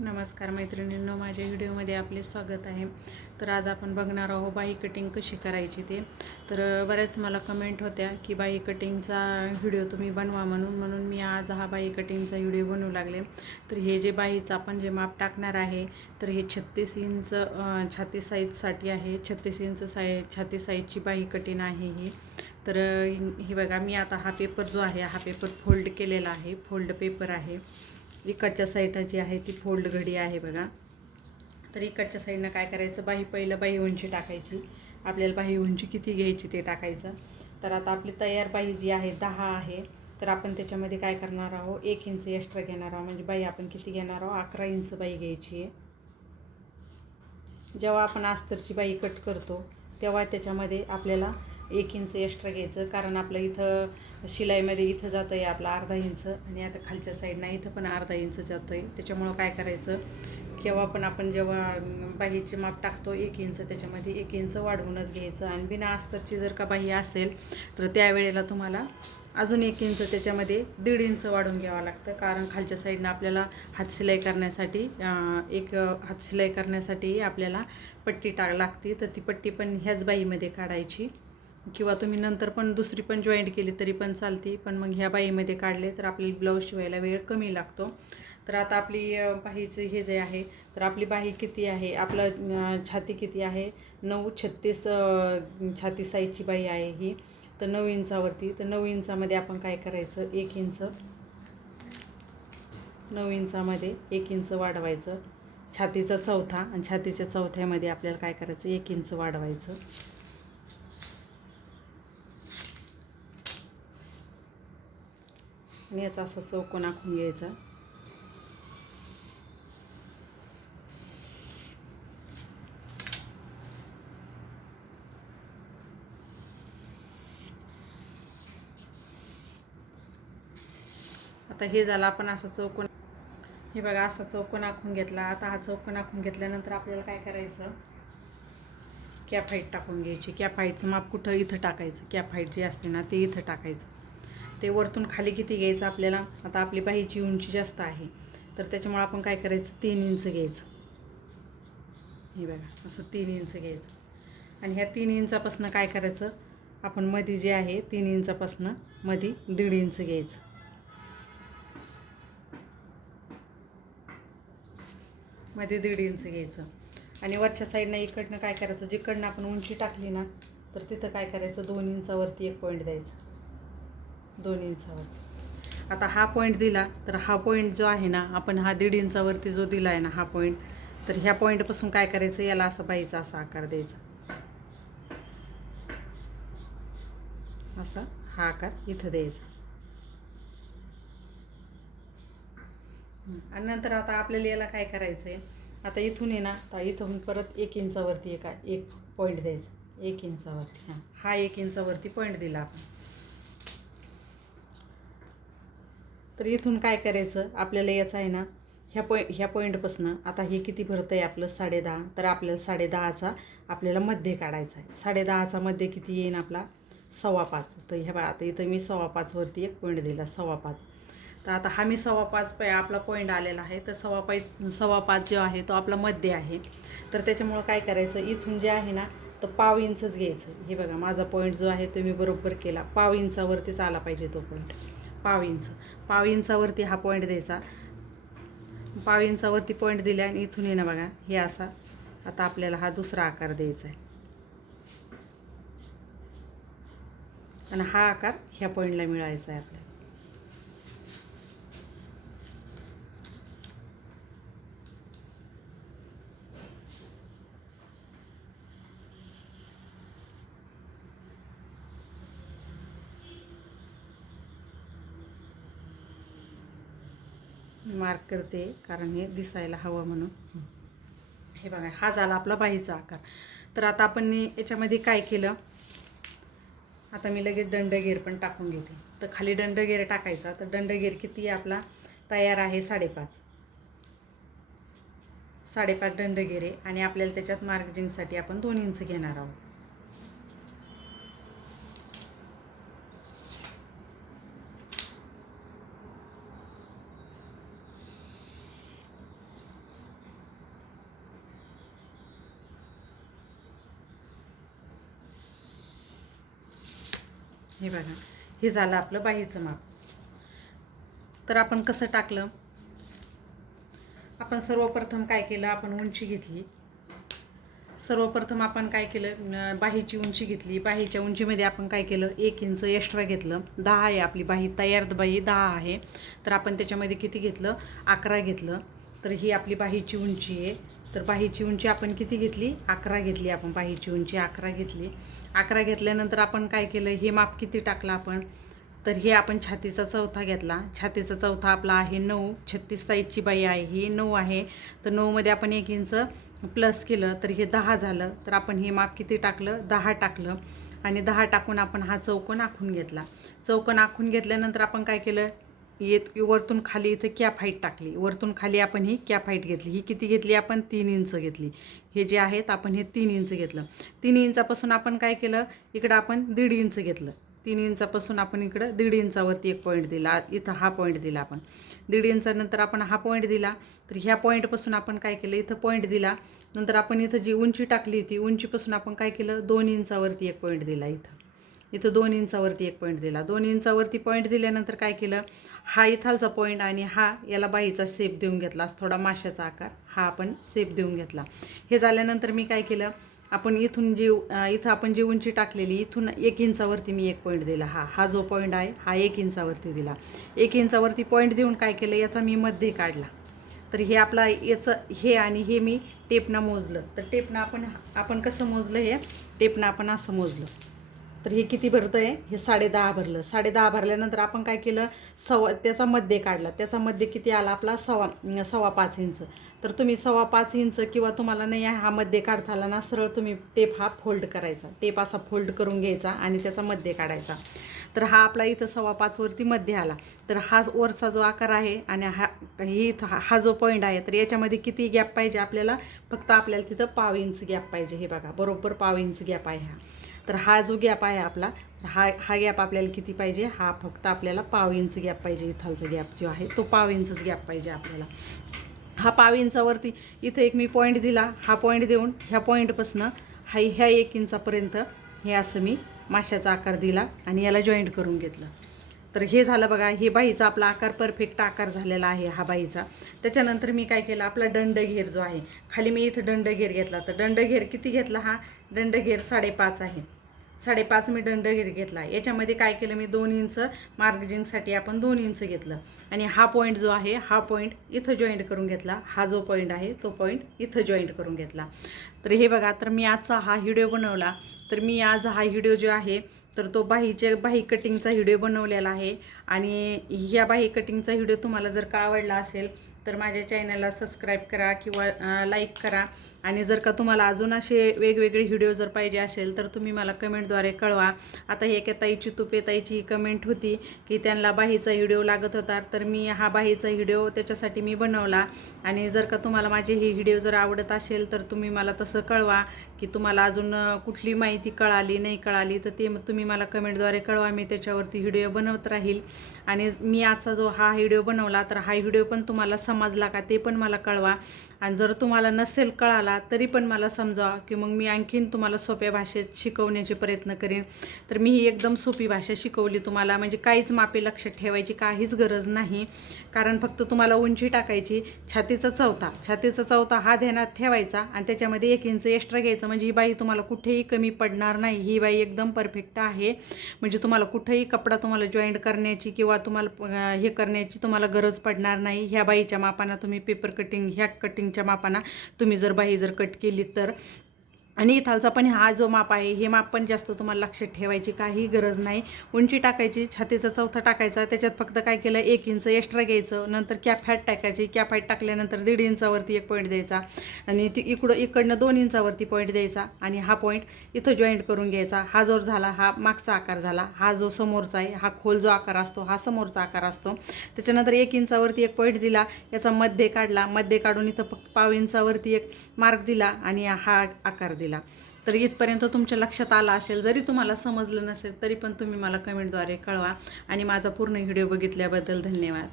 नमस्कार मैत्रिणींनो माझ्या व्हिडिओमध्ये आपले स्वागत आहे. तर आज आपण बघणार आहोत बाही कटिंग कशी करायची ते. तर बऱ्याच मला कमेंट होत्या की बाही कटिंगचा व्हिडिओ तुम्ही बनवा म्हणून म्हणून मी आज हा बाही कटिंगचा व्हिडिओ बनवू लागले. तर हे जे बाहीचं आपण जे माप टाकणार आहे तर हे छत्तीस इंच छाती साईजसाठी आहे. छत्तीस इंच साई छाती साईजची बाही कटिंग आहे ही. तर हे बघा मी आता हा पेपर जो आहे हा पेपर फोल्ड केलेला आहे. फोल्ड पेपर आहे. इकडच्या साईडनं जी आहे ती फोल्ड घडी आहे बघा. तर इकडच्या साईडनं काय करायचं? बाही पहिलं बाही उंची टाकायची. आपल्याला बाही उंची किती घ्यायची ते टाकायचं. तर आता आपली तयार बाही जी आहे दहा आहे. तर आपण त्याच्यामध्ये काय करणार आहोत? एक इंच एक्स्ट्रा घेणार आहोत. म्हणजे बाई आपण किती घेणार आहोत? अकरा इंच बाई घ्यायची आहे. जेव्हा आपण अस्तरची बाई कट करतो तेव्हा त्याच्यामध्ये आपल्याला एक इंच एक्स्ट्रा घ्यायचं कारण आपलं इथं शिलाईमध्ये इथं जातं आहे आपलं अर्धा इंच आणि आता खालच्या साईडनं इथं पण अर्धा इंच जातं आहे त्याच्यामुळं काय करायचं केव्हा पण आपण जेव्हा अं, बाहीचे माप टाकतो एक इंच त्याच्यामध्ये एक इंच वाढवूनच घ्यायचं. आणि बिना अस्तरची जर का बाही असेल तर त्यावेळेला तुम्हाला अजून एक इंच त्याच्यामध्ये दीड इंच वाढवून घ्यावं लागतं. कारण खालच्या साईडनं आपल्याला हातशिलाई करण्यासाठी एक हातशिलाई करण्यासाठी आपल्याला पट्टी टाक लागते. तर ती पट्टी पण ह्याच बाईमध्ये काढायची. किंवा तुम्ही नंतर पण दुसरी पण जॉईंट केली तरी पण चालते. पण मग ह्या बाईमध्ये काढले तर आपल्याला ब्लाऊज शिवायला वेळ कमी लागतो. तर आता आपली बाहीचं हे जे आहे तर आपली बाही किती आहे? आपलं छाती किती आहे? नऊ छत्तीस छाती साईजची बाही आहे ही. तर नऊ इंचावरती. तर नऊ इंचामध्ये आपण काय करायचं? एक इंच. नऊ इंचामध्ये एक इंच वाढवायचं. छातीचा चौथा. आणि छातीच्या चौथ्यामध्ये आपल्याला काय करायचं? एक इंच वाढवायचं. आणि याचा असा चौकोन आखून घ्यायचा. आता हे झालं आपण असं चौकोन. हे बघा असा चौकोन आखून घेतला. आता हा चौकोन आखून घेतल्यानंतर आपल्याला काय करायचं? कॅफाईट टाकून घ्यायची. कॅफाईटचं माप कुठं? इथं टाकायचं. कॅफाईट जे जी असते ना ते इथं टाकायचं. ते वरतून खाली किती घ्यायचं आपल्याला? आता आपली बाहीची उंची जास्त आहे. तर त्याच्यामुळे आपण काय करायचं? तीन इंच घ्यायचं. हे बघा असं तीन इंच घ्यायचं. आणि ह्या तीन इंचापासनं काय करायचं? आपण मध्ये जे आहे तीन इंचापासनं मध्ये दीड इंच घ्यायचं. मध्ये दीड इंच घ्यायचं. आणि वरच्या साईडनं इकडनं काय करायचं? जिकडनं आपण उंची टाकली ना तर तिथं काय करायचं? दोन इंचावरती एक पॉईंट द्यायचं. दोन इंचावरती आता हा पॉईंट दिला तर हा पॉईंट जो आहे ना आपण हा दीड इंचावरती जो दिला आहे ना हा पॉईंट तर ह्या पॉईंटपासून काय करायचं? याला असं बाईचा असा आकार द्यायचा. असा हा आकार इथं द्यायचा. आणि नंतर आता आपल्याला याला काय करायचं आहे आता इथून आहे ना आता इथून परत एक इंचावरती एका एक पॉईंट द्यायचा. एक इंचावरती हां. हा एक इंचावरती पॉईंट दिला आपण. तर इथून काय करायचं? आपल्याला याचं आहे ना ह्या पॉई ह्या पॉईंटपासनं आता हे किती भरतं आहे आपलं? साडेदहा. तर आपल्याला साडेदहाचा आपल्याला मध्ये काढायचा आहे. साडेदहाचा मध्ये किती येईन आपला? सव्वा पाच. तर ह्या बा आता इथं मी सव्वा पाचवरती एक पॉईंट दिला सव्वा पाच. तर आता हा मी सव्वा पाच पै आपला पॉईंट आलेला आहे. तर सव्वा पाच सव्वा पाच जो आहे तो आपला मध्ये आहे. तर त्याच्यामुळं काय करायचं? इथून जे आहे ना तर पाव इंचच घ्यायचं. हे बघा माझा पॉईंट जो आहे तो मी बरोबर केला. पाव इंचावरतीच आला पाहिजे तो पॉईंट पाव इंच. पाव इंचावरती हा पॉईंट द्यायचा. पाव इंचावरती पॉईंट दिला आणि इथून येणं बघा हे असा आता आपल्याला हा दुसरा आकार द्यायचा आहे. आणि हा आकार ह्या पॉईंटला मिळायचा आहे आपल्याला. मार्क करते कारण हे दिसायला हवं म्हणून. हे बघा हा झाला आपला बाहीचा आकार. तर आता आपण याच्यामध्ये काय केलं? आता मी लगेच दंडगेर पण टाकून घेते. तर खाली दंडगेर टाकायचा. तर दंडगेर किती आपला? तयार आहे साडेपाच. साडेपाच दंडगेरे आणि आपल्याला त्याच्यात मार्जिंगसाठी आपण दोन इंच घेणार आहोत. हे बघा हे झालं आपलं बाहीचं माप. तर आपण कसं टाकलं? आपण सर्वप्रथम काय केलं? आपण उंची घेतली. सर्वप्रथम आपण काय केलं? बाहीची उंची घेतली. बाहीच्या उंचीमध्ये आपण काय केलं? एक इंच एक्स्ट्रा घेतलं. दहा आहे आपली बाही. तयार बाही दहा आहे. तर आपण त्याच्यामध्ये किती घेतलं? अकरा घेतलं. तर ही आपली बाहीची उंची आहे. तर बाहीची उंची आपण किती घेतली? अकरा घेतली आपण बाहीची उंची अकरा घेतली. अकरा घेतल्यानंतर आपण काय केलं? हे माप किती टाकलं आपण? तर हे आपण छातीचा चौथा घेतला. छातीचा चौथा आपला आहे नऊ. छत्तीस साईजची बाई आहे. ही नऊ आहे. तर नऊमध्ये आपण एक इंच प्लस केलं तर हे दहा झालं. तर आपण हे माप किती टाकलं? दहा टाकलं. आणि दहा टाकून आपण हा चौकोन आखून घेतला. चौकोन आखून घेतल्यानंतर आपण काय केलं? येत वरतून खाली इथं कॅप हाईट टाकली. वरतून खाली आपण ही कॅप हाईट घेतली. ही किती घेतली? आपण तीन इंच घेतली. हे जे आहेत आपण हे तीन इंच घेतलं. तीन इंचापासून आपण काय केलं? इकडं आपण दीड इंच घेतलं. तीन इंचापासून आपण इकडं दीड इंचावरती एक पॉईंट दिला. इथं हा पॉईंट दिला आपण. दीड इंचानंतर आपण हा पॉईंट दिला. तर ह्या पॉईंटपासून आपण काय केलं? इथं पॉईंट दिला. नंतर आपण इथं जी उंची टाकली होती उंचीपासून आपण काय केलं? दोन इंचावरती एक पॉईंट दिला इथं. इथं दोन इंचावरती एक पॉईंट दिला. दोन इंचावरती पॉईंट दिल्यानंतर काय केलं? हा इथालचा पॉईंट आणि हा याला बाईचा शेप देऊन घेतला. थोडा माशाचा आकार. हा आपण शेप देऊन घेतला. हे झाल्यानंतर मी काय केलं? आपण इथून जी इथं आपण जी उंची टाकलेली इथून एक इंचावरती मी एक पॉईंट दिला. हा हा जो पॉईंट आहे हा एक इंचावरती दिला. एक इंचावरती पॉईंट देऊन काय केलं? याचा मी मध्ये काढला. तर हे आपला याचं हे आणि हे मी टेपनं मोजलं. तर टेपनं आपण आपण कसं मोजलं हे? टेपनं आपण असं मोजलं. तर हे किती भरतं आहे हे साडे दहा भरलं. साडे दहा भरल्यानंतर आपण काय केलं? सवा त्याचा मध्ये काढला. त्याचा मध्ये किती आला आपला? सवा अं, सव्वा पाच इंच. तर तुम्ही सव्वा पाच इंच किंवा तुम्हाला नाही आहे हा मध्ये काढता आला ना सरळ तुम्ही टेप हा फोल्ड करायचा. टेप असा फोल्ड करून घ्यायचा आणि त्याचा मध्ये काढायचा. तर हा आपला इथं सव्वा पाचवरती मध्ये आला. तर हा वरचा जो आकार आहे आणि हा ही इथं हा हा जो पॉईंट आहे तर याच्यामध्ये किती गॅप पाहिजे आपल्याला? फक्त आपल्याला तिथं पाव इंच गॅप पाहिजे. हे बघा बरोबर पाव इंच गॅप आहे हा. तर हा जो गॅप आहे आपला हा हा गॅप आपल्याला किती पाहिजे? हा फक्त आपल्याला पाव इंच गॅप पाहिजे इथालचा गॅप जो आहे तो पाव इंचच गॅप पाहिजे आपल्याला. हा पाव इंचावरती इथं एक मी पॉईंट दिला हा पॉईंट देऊन ह्या पॉईंटपासनं हा ह्या एक इंचापर्यंत हे असं मी माशाचा आकार दिला आणि याला जॉईंट करून घेतलं. तर हे झालं बघा हे बाईचा आपला आकार परफेक्ट आकार झालेला आहे हा बाईचा. त्याच्यानंतर मी काय केलं आपला दंडघेर जो आहे खाली मी इथं दंडघेर घेतला. तर दंडघेर किती घेतला हा? दंडघेर साडेपाच आहे. साडेपाच मी दंडघेर घेतला. याच्यामध्ये काय केलं मी दोन इंच मार्जिंगसाठी आपण दोन इंच घेतलं. आणि हा पॉईंट जो आहे हा पॉईंट इथं जॉईंट करून घेतला. हा जो पॉईंट आहे तो पॉईंट इथं जॉईंट करून घेतला. तर हे बघा तर मी आजचा हा व्हिडिओ बनवला. तर मी आज हा व्हिडिओ जो आहे तर तो बाहीचे बाही कटिंगचा व्हिडिओ बनवलेला आहे. आणि ह्या बाही कटिंगचा व्हिडिओ तुम्हाला जर का आवडला असेल तर माझ्या चॅनलला सबस्क्राईब करा किंवा लाईक करा. आणि जर का तुम्हाला अजून असे वेगवेगळे व्हिडिओ जर पाहिजे असेल तर तुम्ही मला कमेंटद्वारे कळवा. आता हे एका ताईची तुपे ताईची कमेंट होती की त्यांना बाहीचा व्हिडिओ लागत होता तर मी हा बाहीचा व्हिडिओ त्याच्यासाठी मी बनवला. आणि जर का तुम्हाला माझे हे व्हिडिओ जर आवडत असेल तर तुम्ही मला तसं कळवा की तुम्हाला अजून कुठली माहिती कळाली नाही कळाली तर ते तुम्ही मला कमेंटद्वारे कळवा मी त्याच्यावरती व्हिडिओ बनवत राहील. आणि मी आजचा जो हा व्हिडिओ बनवला तर हा व्हिडिओ पण तुम्हाला समजला का ते पण मला कळवा. आणि जर तुम्हाला नसेल कळाला तरी पण मला समजावा की मग मी आणखीन तुम्हाला सोप्या भाषेत शिकवण्याचे प्रयत्न करेन. तर मी ही एकदम सोपी भाषा शिकवली तुम्हाला. म्हणजे काहीच मापे लक्षात ठेवायची काहीच गरज नाही. कारण फक्त तुम्हाला उंची टाकायची छातीचा चौथा. छातीचा चौथा हा ध्यानात ठेवायचा आणि त्याच्यामध्ये एक इंच एक्स्ट्रा घ्यायचं. म्हणजे ही बाई तुम्हाला कुठेही कमी पडणार नाही. ही बाई एकदम परफेक्ट आहे. म्हणजे तुम्हाला कुठंही कपडा तुम्हाला जॉईंट करण्याची किंवा तुम्हाला हे करण्याची तुम्हाला गरज पडणार नाही. ह्या बाईच्या मापाना तुम्ही पेपर कटिंग ह्या कटिंगच्या मापाना तुम्ही जर बाई जर कट केली तर. आणि इथालचा पण हा जो माप आहे हे माप पण जास्त तुम्हाला लक्षात ठेवायची काही गरज नाही. उंची टाकायची छातीचा चौथा टाकायचा त्याच्यात फक्त काय केलं एक इंच एक्स्ट्रा घ्यायचं नंतर कॅप हॅट टाकायची. कॅप हॅट टाकल्यानंतर दीड इंचावरती एक पॉईंट द्यायचा आणि ती इकडं इकडनं दोन इंचावरती पॉईंट द्यायचा आणि हा पॉईंट इथं जॉईंट करून घ्यायचा. हा जोर झाला हा मागचा आकार झाला. हा जो समोरचा आहे हा खोल जो आकार असतो हा समोरचा आकार असतो. त्याच्यानंतर एक इंचावरती एक पॉईंट दिला याचा मध्ये काढला. मध्ये काढून इथं फक्त पाव इंचावरती एक मार्क दिला आणि हा आकार दिला. दिला. तर इथपर्यंत तुमच्या लक्षात आला असेल जरी तुम्हाला समजलं नसेल तरी पण तुम्ही मला कमेंटद्वारे कळवा. आणि माझा पूर्ण व्हिडिओ बघितल्याबद्दल धन्यवाद.